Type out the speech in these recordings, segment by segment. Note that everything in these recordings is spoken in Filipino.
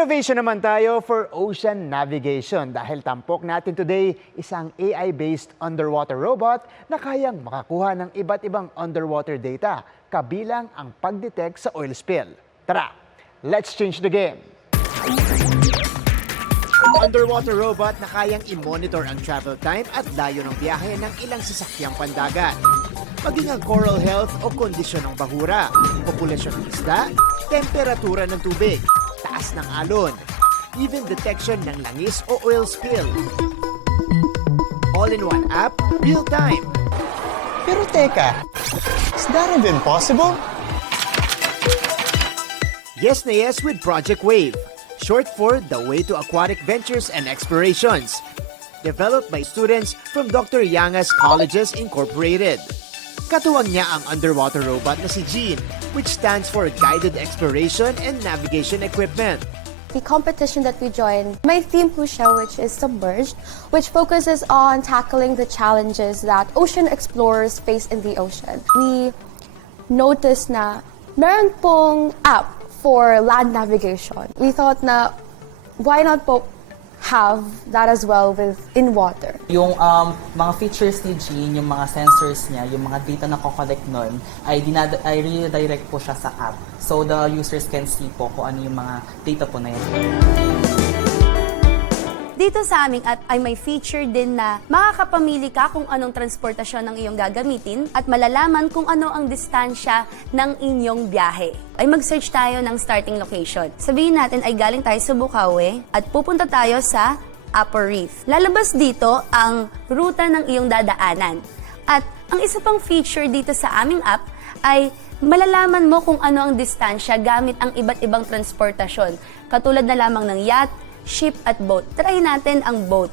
Innovation naman tayo for ocean navigation dahil tampok natin today isang AI-based underwater robot na kayang makakuha ng iba't ibang underwater data kabilang ang pagdetect sa oil spill. Tara, let's change the game! Underwater robot na kayang i-monitor ang travel time at layo ng biyahe ng ilang sasakyang pandagat. Maging ang coral health o kondisyon ng bahura, populasyon ng isda, temperatura ng tubig, taas ng alon, even detection ng langis o oil spill. All-in-one app, real-time. Pero teka, is that even possible? Yes na yes with Project Wave, short for the Way to Aquatic Ventures and Explorations, developed by students from Dr. Yanga's Colleges Incorporated. Katuwang niya ang underwater robot na si Jean, which stands for Guided Exploration and Navigation Equipment. The competition that we joined, my theme po siya, which is Submerged, which focuses on tackling the challenges that ocean explorers face in the ocean. We noticed na meron pong app for land navigation. We thought na why not po have that as well in water. Yung mga features ni Jean, yung mga sensors niya, yung mga data na ko-collect nun, ay redirect po siya sa app. So the users can see po kung ano yung mga data po na yun. Dito sa aming app ay may feature din na makakapamili ka kung anong transportasyon ng iyong gagamitin at malalaman kung ano ang distansya ng inyong biyahe. Ay mag-search tayo ng starting location. Sabihin natin ay galing tayo sa Bukawi at pupunta tayo sa Upper Reef. Lalabas dito ang ruta ng iyong dadaanan. At ang isa pang feature dito sa aming app ay malalaman mo kung ano ang distansya gamit ang iba't ibang transportasyon. Katulad na lamang ng yacht, ship at boat. Try natin ang boat.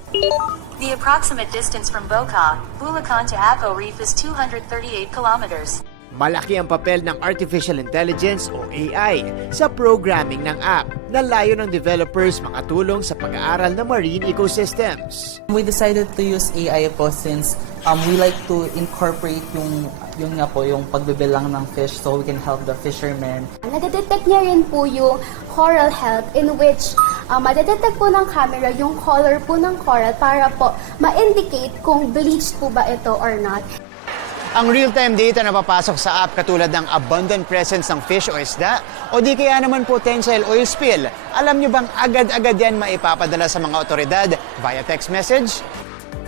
The approximate distance from Boca, Bulacan to Apo Reef is 238 kilometers. Malaki ang papel ng Artificial Intelligence o AI sa programming ng app na layo ng developers makatulong sa pag-aaral ng marine ecosystems. We decided to use AI po since we like to incorporate yung pagbibilang ng fish so we can help the fishermen. Nadedetect niya rin po yung coral health in which madedetect po ng camera yung color po ng coral para po ma-indicate kung bleached po ba ito or not. Ang real-time data na papasok sa app katulad ng abundant presence ng fish o isda o di kaya naman potential oil spill, alam nyo bang agad-agad yan maipapadala sa mga otoridad via text message?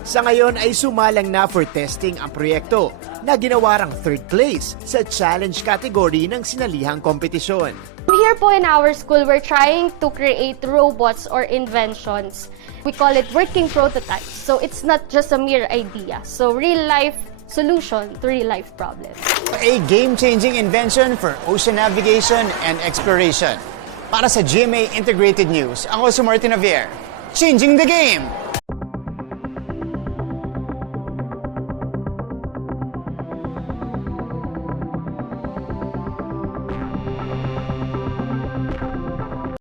Sa ngayon ay sumalang na for testing ang proyekto na ginawarang third place sa challenge category ng sinalihang kompetisyon. Here po in our school, we're trying to create robots or inventions. We call it working prototypes. So it's not just a mere idea. So real-life solution to real-life problems. A game-changing invention for ocean navigation and exploration. Para sa GMA Integrated News, ako si Martin Javier. Changing the game!